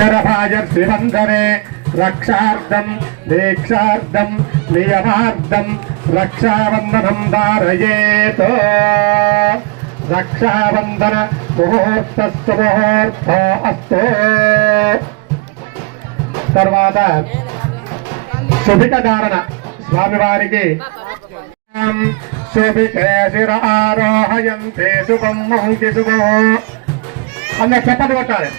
शरभाजर्षिवन्दने रक्षार्थं दीक्षार्थं नियमार्थं रक्षाबन्धनं धारयेत् रक्षाबन्धन मुहूर्तस्तु मुहूर्तो अस्तु తర్వాత శుభిక ధారణ స్వామివారికి శుభికే శిర ఆరోహయంతే శుభం మహంకి శుభం అందరు చెప్పండి కొట్టాలి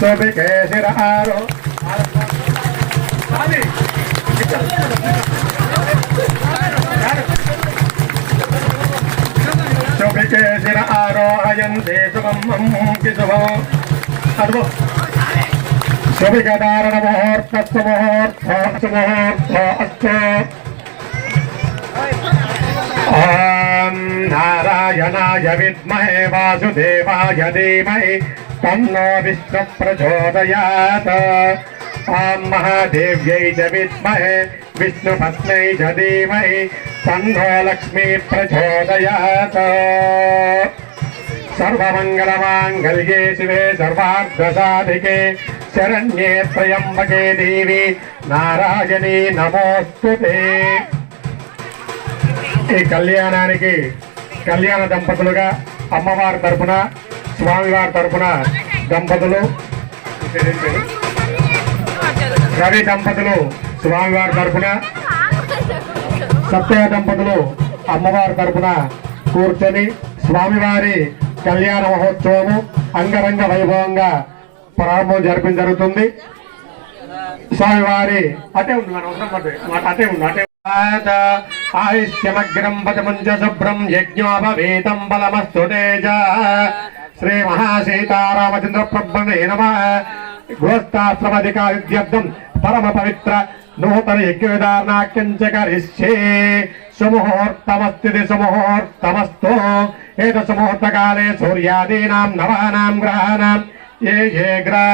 శుభికే శిర శుభికే శిర ఆరోహయంతే శుభం మహంకి శుభం అదిగో శుభికధారణ ముహూర్తస్తు ముహూర్తో అస్తు ఓం నారాయణాయ విద్మహే వాసుదేవాయ ధీమహి తన్నో విష్ణు ప్రచోదయాత్ ఓం మహాదేవ్యై చ విద్మహే విష్ణుపత్న్యై చ ధీమహి తన్నో లక్ష్మీ ప్రచోదయాత్ सर्वमंगलमांगल्ये शिवे सर्वार्थसाधिके शरण्ये त्र्यंबके देवी नारायणी नमोस्तुते। ఈ కళ్యాణానికి కళ్యాణ దంపతులుగా అమ్మవారి తరపున స్వామివారి తరపున దంపతులు రవి దంపతులు స్వామివారి తరపున సత్య దంపతులు అమ్మవారి తరపున కూర్చొని స్వామివారి కళ్యాణ మహోత్సవము అంగరంగ వైభవంగా ప్రారంభం జరిపించడం జరుగుతుంది. స్వామివారి అటే ఉంది మన అవసరం అటే ఉంది అటే ఆయుష్యమగ్రం పదమంజ శుభ్రం యజ్ఞోపవేతం బలమస్తు తేజ శ్రీ మహాసీతారామచంద్ర ప్రభ్రమే నమః. గృహస్థాశ్రమాధికారిత్యర్థం పరమ పవిత్ర నూతన యజ్ఞవిధానాఖ్యం చ కరిష్యే. సుముహూర్తమస్తి సుముహూర్తమస్తు. ఏతత్ ముహూర్తకాలే సూర్యాదీనాం నవానాం గ్రహాణాం ఏ ఏ గ్రహ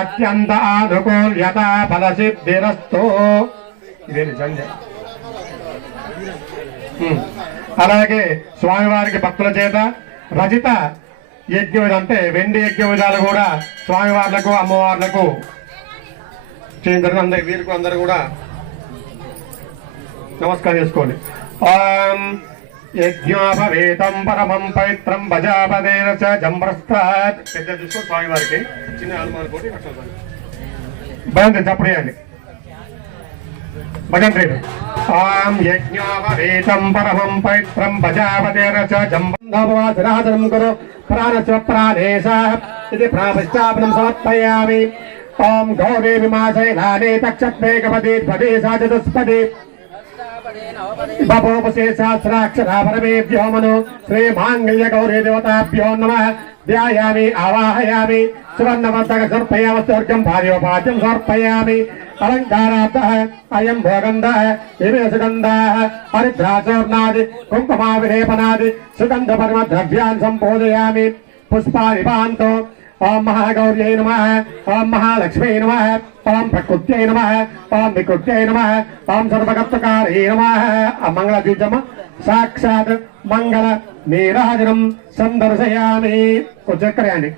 అత్యంత ఆనుకూల్యత ఫలసిద్ధిరస్తు. ఇదే నిజంగా. అలాగే స్వామివారికి భక్తుల చేత రజిత యజ్ఞ అంటే వెండి యజ్ఞ విధాలు కూడా స్వామివార్లకు అమ్మవార్లకు అందరి వీరికి అందరూ కూడా నమస్కారం చేసుకోండి. ఓం యజ్ఞోపవేతం పరమం పవిత్రం భజాపదేన చ జంబ్రస్తాత్. పెద్ద చూసుకో స్వామివారికి చిన్న హనుమాన్ కోటి భజంత్రి చప్పుడేయండి భజంత్రి. ఓం యజ్ఞోపవేతం పరమం పవిత్రం భజాపదేన చ జంబ్రస్తాత్ కురు ప్రాణస్వ ప్రాణేశ ఇది ప్రాపశ్చాపనం సమర్పయామి. ఓం గౌరీ మాసైలానే తక్షత్మేకపదే ద్వదే సాచతుస్పదే బభూపసే సహస్రాక్షరా పరమేభ్యో మను శ్రీ మాంగళ్య గౌరీ దేవతాభ్యో నమః. ధ్యాయామి ఆవాహయామి సువర్ణవర్ధక సమర్పయామస్వర్గం భార్యోపాద్యం సమర్పయామి. అలంకారార్థః అయం భోగంధః ఇమే సుగంధాః హరిద్రాచూర్ణాది కుంకుమావిలేపనాది సుగంధ పరమ ద్రవ్యాన్ సంపూజయామి. పుష్పాని పాంతో ఓం మహాగౌర్యై నమః. ఓం మహాలక్ష్మీ నమః. ఓం ప్రకృత్యై నమః. ఓం వికృత్యై నమః. ఓం సర్వకర్తకారై నమః. మంగళ ద్విజమ సాక్షాత్ మంగళ నీరాజనం సందర్శయామి. చక్రయాన్ని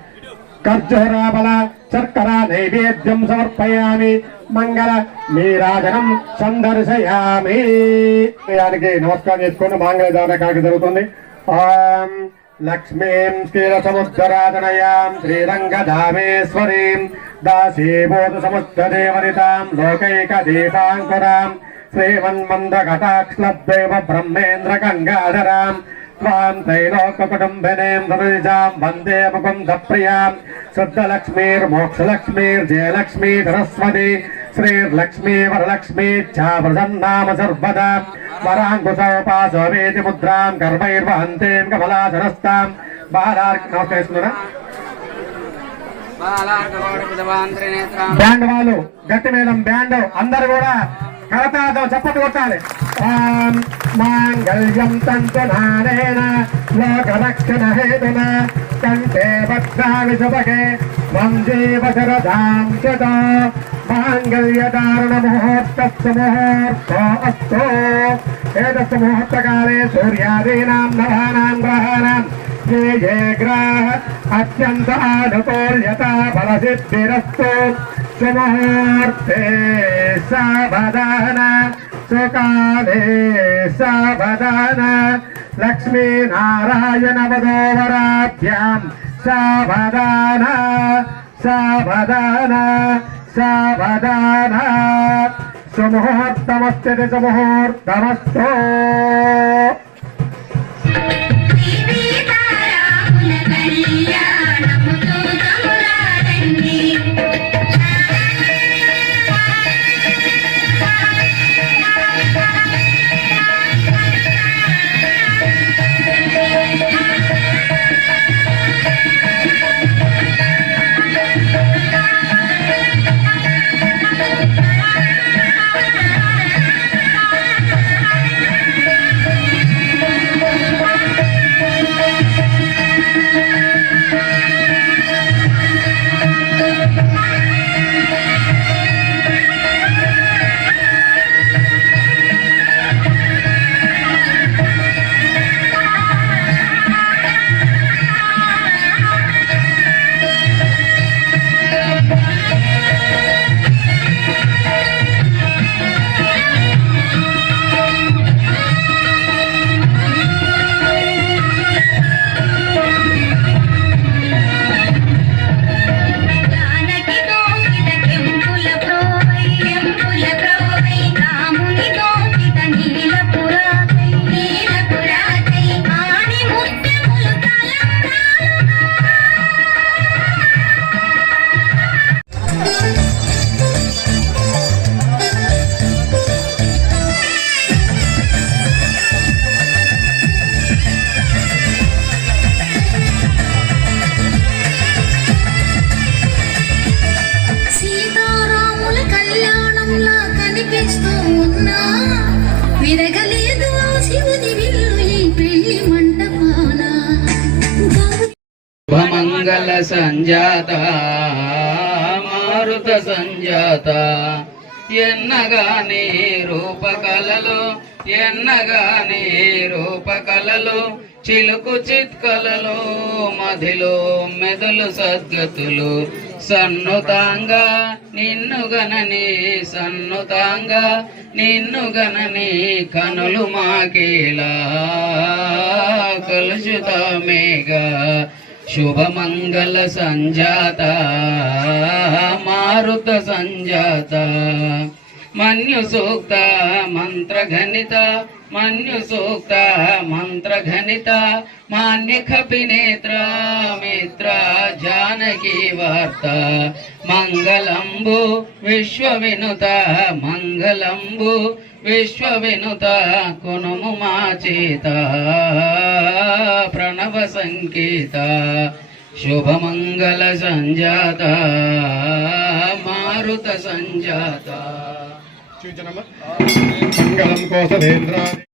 ఖర్జూరాబల శర్కర నైవేద్యం సమర్పయామి. మంగళ నీరాజనం సందర్శయామి. దానికి నమస్కారం చేసుకుని మంగళ దాన కార్యక్రమం జరుగుతుంది. ఓం లక్ష్మీం క్షీరసముద్రాదనయాం శ్రీరంగధామేశ్వరీం దాసీభూత సముద్రదేవనితాం లోకైకదీపాంకురాం శ్రీమన్మందకటాక్షలబ్దేవ బ్రహ్మేంద్ర గంగాధరాం త్వాం త్రైలోక్యకుటుంబినీం సదృశాం వందే ముకుందప్రియాం. శుద్ధలక్ష్మీర్మోక్షలక్ష్మీర్జయలక్ష్మీ సరస్వతి శ్రీర్లక్ష్మీ వరలక్ష్మీ ఛాప్రసన్నామ సర్వదా. వరాంకుశోపాసోవేతి ముద్రాం కర్మైర్వహంతేం కమలాసనస్తాం. నమస్కరిస్తున్నారా బ్యాండ్ వాళ్ళు గట్టి మేళం బ్యాండ్ అందరు కూడా కరతాతో చప్పట్లు కొట్టాలి. ఓం మాంగళ్యం తంతు నానేన లోకరక్షణ హేతున కంఠే భద్రామి శుభగే త్వం జీవ శరదాం శతో. మాంగళ్యధారణ ముహూర్తస్సు ముహూర్తో అస్తు. ఏతస్సు ముహూర్తకాలే సూర్యాదీనాం నవానాం గ్రహాణాం श्रीये ग्राह अत्यन्तानुकूल्यता फलसिद्धिरस्तु सुमुहूर्ते सावधान सुकाले सावधान लक्ष्मीनारायण वधूवराभ्यां सावधान सावधान सावधान सुमुहूर्तमस्ति सुमुहूर्तमस्तु మంగళ సంజాత మారుత సంజాత ఎన్నగాని రూపకలలో చిలుకు చిత్కలలో మధిలో మెదలు సద్గతులు సన్నుతాంగా నిన్ను గనని కనులు మాకేలా కలుషుతామేగా శుభమంగళ సంజాత మారుత సంజాత మన్యు సూక్త మంత్రఘనిత మాన్య కపినేత్ర మిత్ర జానకి వార్త మంగళంబు విశ్వవినుత కొనుము మా చేత ప్రణవ సంకేత శుభమంగళ సంజాత మారుత సంజాత మంగళం కోసలేంద్ర